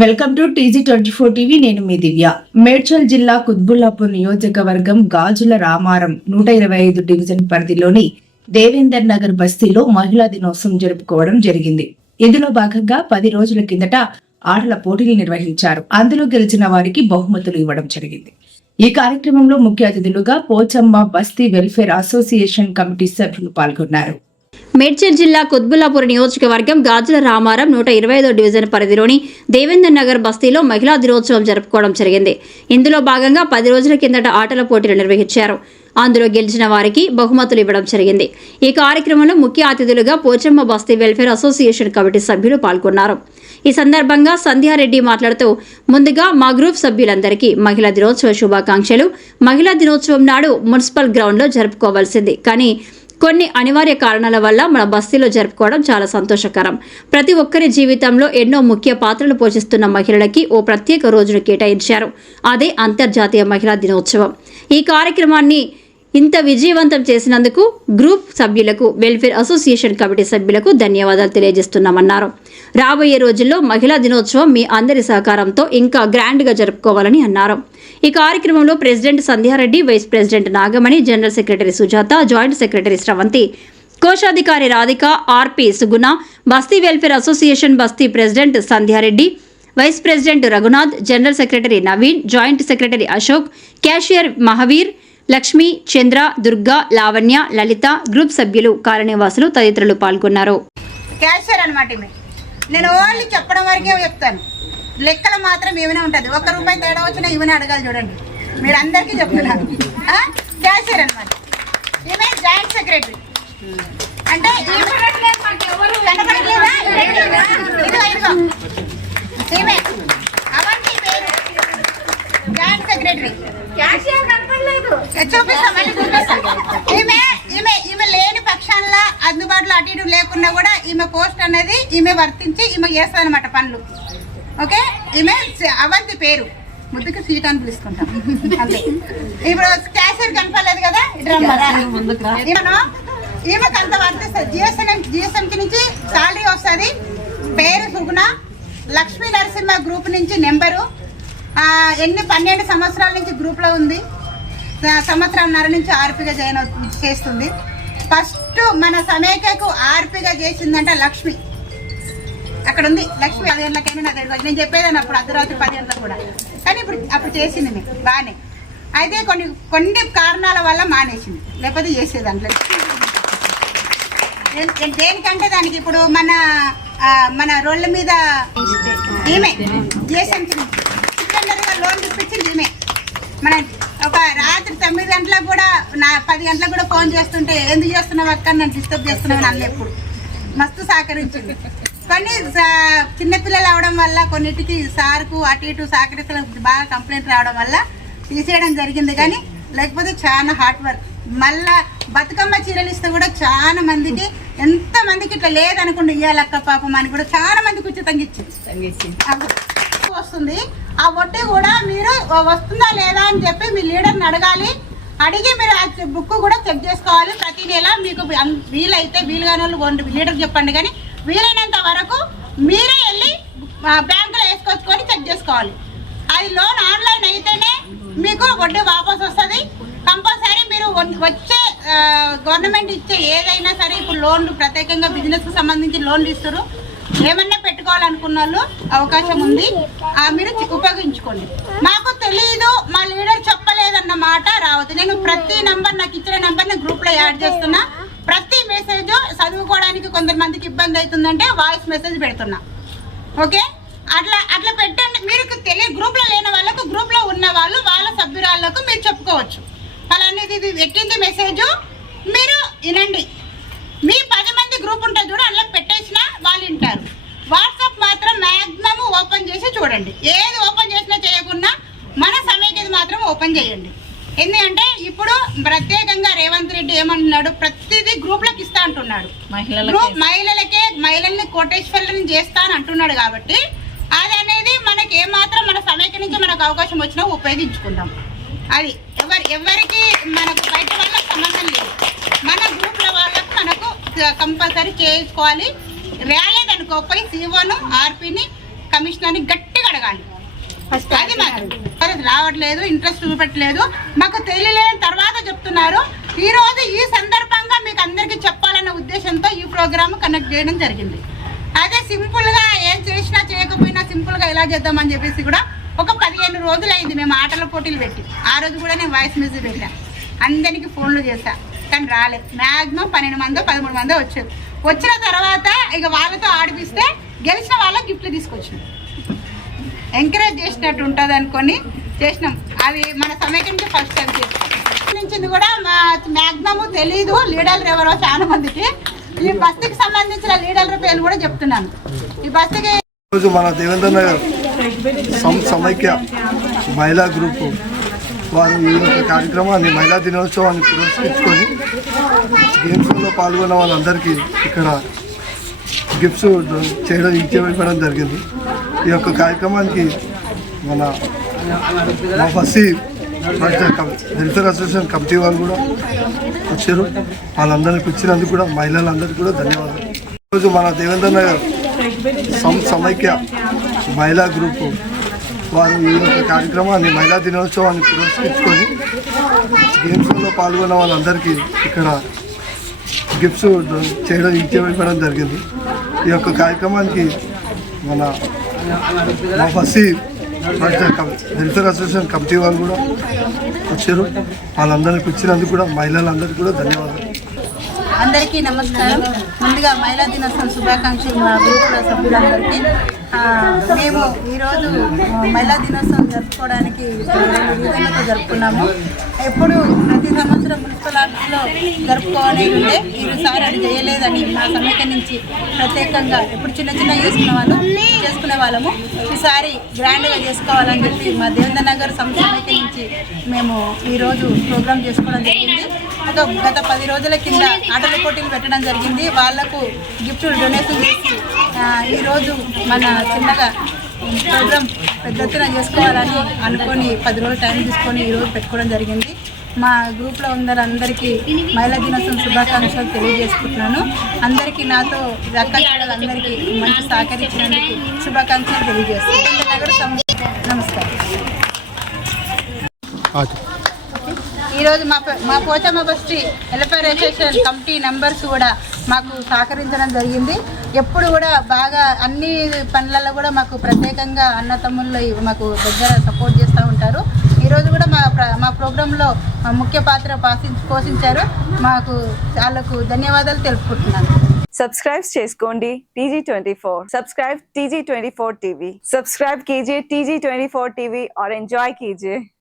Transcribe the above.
Welcome to TG24 TV. నేను మీ దివ్య. మేడ్చల్ జిల్లా కుత్బుల్లాపూర్ నియోజకవర్గం గాజుల రామారం 125 డివిజన్ పరిధిలోని దేవేందర్ నగర్ బస్తీలో మహిళా దినోత్సవం జరుపుకోవడం జరిగింది. ఇందులో భాగంగా 10 రోజుల కిందట ఆటల పోటీలు నిర్వహించారు. అందులో గెలిచిన వారికి బహుమతులు ఇవ్వడం జరిగింది. ఈ కార్యక్రమంలో ముఖ్య అతిథులుగా పోచమ్మ బస్తీ వెల్ఫేర్ అసోసియేషన్ కమిటీ సభ్యులు పాల్గొన్నారు. మేడ్చల్ జిల్లా కుత్బుల్లాపూర్ నియోజకవర్గం గాజుల రామారం 125 డివిజన్ పరిధిలోని దేవేందర్ నగర్ బస్తీలో మహిళా దినోత్సవం జరుపుకోవడం జరిగింది. ఇందులో భాగంగా 10 రోజుల కిందట ఆటల పోటీలు నిర్వహించారు. అందులో గెలిచిన వారికి బహుమతులు ఇవ్వడం జరిగింది. ఈ కార్యక్రమంలో ముఖ్య అతిథులుగా పోచమ్మ బస్తీ వెల్ఫేర్ అసోసియేషన్ కమిటీ సభ్యులు పాల్గొన్నారు. ఈ సందర్భంగా సంధ్యారెడ్డి మాట్లాడుతూ, ముందుగా మా గ్రూప్ సభ్యులందరికీ మహిళా దినోత్సవ శుభాకాంక్షలు. మహిళా దినోత్సవం నాడు మున్సిపల్ గ్రౌండ్లో జరుపుకోవాల్సింది, కానీ కొన్ని అనివార్య కారణాల వల్ల మన బస్తీలో జరుపుకోవడం చాలా సంతోషకరం. ప్రతి ఒక్కరి జీవితంలో ఎన్నో ముఖ్య పాత్రలు పోషిస్తున్న మహిళలకి ఓ ప్రత్యేక రోజును కేటాయించారు. అదే అంతర్జాతీయ మహిళా దినోత్సవం. ఈ కార్యక్రమాన్ని ఇంత విజయవంతం చేసినందుకు గ్రూప్ సభ్యులకు, వెల్ఫేర్ అసోసియేషన్ కమిటీ సభ్యులకు ధన్యవాదాలు తెలియజేస్తున్నామన్నారు. రాబోయే రోజుల్లో మహిళా దినోత్సవం మీ అందరి సహకారంతో ఇంకా గ్రాండ్గా జరుపుకోవాలని అన్నారు. ఈ కార్యక్రమంలో president Sandhya Reddy, vice president Nagamani, general secretary Sujatha, joint secretary Sravanthi, కోశాధికారి రాధిక, ఆర్పి సుగుణ, బస్తీ వెల్ఫేర్ అసోసియేషన్ బస్తీ president Sandhya Reddy, vice president Raghunath, general secretary Naveen, joint secretary Ashok, cashier Mahaveer, Lakshmi, Chandra, Durga, Lavanya, Lalitha, group సభ్యులు, కాలనీవాసులు తదితరులు పాల్గొన్నారు. క్యాషియర్ అనమాట. నేను ఓన్లీ చెప్పడం వరకే చెప్తాను, లెక్కలు మాత్రం ఏమైనా ఉంటుంది. ₹1 తేడా వచ్చినా ఇవన్నీ అడగాలి. చూడండి, మీరు అందరికీ చెప్తున్నాను. క్యాషియర్ అనమాట. ఈమె జాయింట్ సెక్రటరీ. అంటే ఈమె అవంతి పేరు జాయింట్ సెక్రటరీ. చూపిస్తాం, మళ్ళీ చూపిస్తాం. ఈమె లేని పక్షాల్లో అందుబాటులో అటు ఇటు లేకున్నా కూడా ఈమె పోస్ట్ అనేది ఈమె వర్తించి ఈమె చేస్తుంది అనమాట పనులు. ఓకే, ఈమె అవంతి పేరు, ముద్దుకు సీట్ అని పిలుచుకుంటాం అంతే. ఇప్పుడు క్యాషియర్ కనపడలేదు కదా, ఈమెకు అంత వర్తిస్తుంది. జిఎస్ఎంకి నుంచి శాలరీ వస్తుంది. పేరు సుగుణ, లక్ష్మీ నరసింహ గ్రూప్ నుంచి నెంబరు. 12 సంవత్సరాల నుంచి గ్రూప్లో ఉంది. సంవత్సరంన్నర నుంచి ఆర్పీగా చేస్తుంది. ఫస్ట్ మన సమైక్యకు ఆర్పీగా చేసిందంటే లక్ష్మి. అక్కడ ఉంది లక్ష్మి. 10 ఏళ్ళకైనా నా దగ్గర నేను చెప్పేదాన్ని అప్పుడు, అర్ధరాత్రి 10 ఏళ్ళకు కూడా. కానీ అప్పుడు చేసింది మేము బాగానే. అయితే కొన్ని కారణాల వల్ల మానేసింది, లేకపోతే చేసేది దాంట్లో. దేనికంటే దానికి ఇప్పుడు మన రోడ్ల మీద ఈమె జిఎస్ఎంసీ సిలిండర్గా లోన్ ఇప్పించింది ఈమె. మన ఒక రాత్రి 9 గంటలకు కూడా 10 గంటలకు కూడా ఫోన్ చేస్తుంటే, ఎందుకు చేస్తున్నావు అక్క, నన్ను డిస్టర్బ్ చేస్తున్నావు అని ఎప్పుడు మస్తు సహకరించింది. కొన్ని చిన్నపిల్లలు అవడం వల్ల కొన్నిటికి సార్కు అటు ఇటు సహకరించడానికి బాగా కంప్లైంట్ రావడం వల్ల తీసేయడం జరిగింది. కానీ లేకపోతే చాలా హార్డ్ వర్క్. మళ్ళా బతుకమ్మ చీరలు ఇస్తే కూడా చాలా మందికి, ఎంత మందికి ఇట్లా లేదనుకుంటే ఇయ్యాలక్క పాపం అని కూడా చాలా మందికి ఉచితంగా ఇచ్చింది. వస్తుంది ఆ వడ్డీ కూడా మీరు వస్తుందా లేదా అని చెప్పి మీ లీడర్ని అడగాలి. అడిగి మీరు ఆ బుక్ కూడా చెక్ చేసుకోవాలి. ప్రతి నెల మీకు వీలైతే, వీలు కాని వాళ్ళు లీడర్ చెప్పండి, కానీ వీలైనంత వరకు మీరే వెళ్ళి బ్యాంకులో వేసుకొచ్చుకొని చెక్ చేసుకోవాలి. అది లోన్ ఆన్లైన్ అయితేనే మీకు వడ్డీ వాపస్ వస్తుంది. కంపల్సరీ మీరు వచ్చే గవర్నమెంట్ ఇచ్చే ఏదైనా సరే, ఇప్పుడు లోన్లు ప్రత్యేకంగా బిజినెస్కి సంబంధించి లోన్లు ఇస్తారు. ఏమన్నా పెట్టుకోవాలనుకున్న వాళ్ళు అవకాశం ఉంది, మీరు ఉపయోగించుకోండి. మాకు తెలియదు, మా లీడర్ చెప్పలేదన్న మాట రావద్దు. నేను ప్రతి నంబర్, నాకు ఇచ్చిన నెంబర్ని గ్రూప్లో యాడ్ చేస్తున్నా. ప్రతి మెసేజ్ చదువుకోవడానికి కొంతమందికి ఇబ్బంది అవుతుందంటే వాయిస్ మెసేజ్ పెడుతున్నా. ఓకే, అట్లా పెట్టండి. మీరు తెలియదు, గ్రూప్లో లేని వాళ్ళకు, గ్రూప్లో ఉన్న వాళ్ళు వాళ్ళ సభ్యురాళ్ళకు మీరు చెప్పుకోవచ్చు. అలాంటిది ఇది పెట్టింది మెసేజ్, మీరు వినండి. మీ 10 మంది గ్రూప్ ఉంటుంది చూడు, అందులో పెట్టేసినా వాళ్ళు వింటారు. వాట్సాప్ మాత్రం మ్యాక్సిమం ఓపెన్ చేసి చూడండి. ఏది ఓపెన్ చేసినా చేయకుండా మన సమైక్యది మాత్రం ఓపెన్ చేయండి. ఎందుకంటే ఇప్పుడు ప్రత్యేకంగా రేవంత్ రెడ్డి ఏమంటున్నాడు, ప్రతిదీ గ్రూప్లకు ఇస్తా అంటున్నాడు. మహిళల్ని కోటేశ్వర్లని చేస్తా అని అంటున్నాడు. కాబట్టి అది అనేది మనకి ఏమాత్రం మన సమైక్య నుంచి మనకు అవకాశం వచ్చినా ఉపయోగించుకుందాం. అది ఎవరికి మనకు బయట వాళ్ళకి సంబంధం లేదు. మన గ్రూప్ల వాళ్ళకు మనకు కంపల్సరీ చేసుకోవాలి. రాలేదనుకో పోయి సీఓను, ఆర్పీని, కమిషనర్ని గట్టిగా అడగాలి. అది మాకు రావట్లేదు, ఇంట్రెస్ట్ చూపెట్టలేదు, మాకు తెలియలేని తర్వాత చెప్తున్నారు. ఈ రోజు ఈ సందర్భంగా మీకు అందరికీ చెప్పాలన్న ఉద్దేశంతో ఈ ప్రోగ్రామ్ కండక్ట్ చేయడం జరిగింది. అదే సింపుల్గా ఏం చేసినా చేయకపోయినా సింపుల్గా ఎలా చేద్దామని చెప్పేసి కూడా ఒక 15 రోజులు అయింది మేము ఆటల పోటీలు పెట్టి. ఆ రోజు కూడా నేను వాయిస్ మెసేజ్ పెట్టాను, అందరికీ ఫోన్లు చేశా, కానీ రాలేదు. మ్యాక్సిమం 12 మందో 13 మందో వచ్చారు. వచ్చిన తర్వాత ఇక వాళ్ళతో ఆడిపిస్తే గెలిచిన వాళ్ళకి గిఫ్ట్లు తీసుకొచ్చినాం. ఎంకరేజ్ చేసినట్టు ఉంటుంది అనుకొని చేసినాం. అది మన సమైక్యానికి ఫస్ట్ టైం చేసినాం. కూడా మ్యాక్సిమం తెలీదు లీడర్లు ఎవరో చాలా మందికి. ఈ బస్తీకి సంబంధించిన లీడర్ల పేర్లు కూడా చెప్తున్నాను. ఈ బస్తీకి ఈరోజు మన దేవేందర్ నగర్ సమైక్య మహిళా గ్రూపు వారు ఈ యొక్క కార్యక్రమాన్ని మహిళా దినోత్సవాన్ని పురస్కరించుకొని గేమ్స్లో పాల్గొన్న వాళ్ళందరికీ ఇక్కడ గిఫ్ట్స్ ఇవ్వడం జరిగింది. ఈ యొక్క కార్యక్రమానికి మా బస్తీ వెల్ఫేర్ అసోసియేషన్ కమిటీ వాళ్ళు కూడా వచ్చారు. వాళ్ళందరికీ వచ్చినందుకు కూడా మహిళలందరికీ కూడా ధన్యవాదాలు. ఈరోజు మన దేవేందర్ నగర్ సమైక్య మహిళా గ్రూపు వారు ఈ యొక్క కార్యక్రమాన్ని మహిళా దినోత్సవాన్ని పురస్కరించుకొని గేమ్స్లో పాల్గొన్న వాళ్ళందరికీ ఇక్కడ గిఫ్ట్స్ ఇవ్వడం జరిగింది. ఈ యొక్క కార్యక్రమానికి మా బస్తీ వెల్ఫేర్ అసోసియేషన్ కమిటీ వాళ్ళు కూడా వచ్చారు. వాళ్ళందరికీ వచ్చినందుకు కూడా మహిళలందరికీ కూడా ధన్యవాదాలు. అందరికీ నమస్కారం. ముందుగా మహిళా దినోత్సవం శుభాకాంక్షలు మా గ్రూపుల సభ్యులందరికీ. మేము ఈరోజు మహిళా దినోత్సవం జరుపుకోవడానికి 2 రీజన్లతో జరుపుకున్నాము. ఎప్పుడు ప్రతి సంవత్సరం మున్సిపల్ ఆఫీస్లో జరుపుకోవాలని ఉంటే ఈసారి అది చేయలేదని మా సమైక్య నుంచి ప్రత్యేకంగా ఎప్పుడు చిన్న చిన్న చేసుకునే వాళ్ళము ఈసారి గ్రాండ్గా చేసుకోవాలని చెప్పి మా దేవేందర్ నగర్ సమైక్య నుంచి మేము ఈరోజు ప్రోగ్రామ్ చేసుకోవడం జరిగింది. గత 10 రోజుల కింద ఆటల పోటీలు పెట్టడం జరిగింది. వాళ్లకు గిఫ్ట్లు డొనేషన్ చేసి ఈరోజు మన చిన్నగా ప్రోగ్రాం పెద్ద ఎత్తున చేసుకోవాలని అనుకొని 10 రోజులు టైం తీసుకొని ఈరోజు పెట్టుకోవడం జరిగింది. మా గ్రూప్లో అందరికీ మహిళా దినోత్సవం శుభాకాంక్షలు తెలియజేసుకుంటున్నాను. అందరికీ నాతో అందరికీ మంచి సహకరించినందుకు శుభాకాంక్షలు తెలియజేస్తున్నాను. నమస్కారం. ఈరోజు మా పోచమ్మ బస్తీ వెల్ఫేర్ అసోసియేషన్ కమిటీ మెంబర్స్ కూడా మాకు సహకరించడం జరిగింది. ఎప్పుడు కూడా బాగా అన్ని పనులలో కూడా మాకు ప్రత్యేకంగా అన్నతమ్ముళ్ళు మాకు దగ్గర సపోర్ట్ చేస్తూ ఉంటారు. ఈరోజు కూడా మా ప్రోగ్రాంలో ముఖ్య పాత్ర పోషించారు. మాకు వాళ్ళకు ధన్యవాదాలు తెలుపుకుంటున్నాను. सब्सक्राइब చేసుకోండి TG24. Subscribe TG24 TV. Subscribe कीजिए TG24 TV और एंजॉय कीजिए.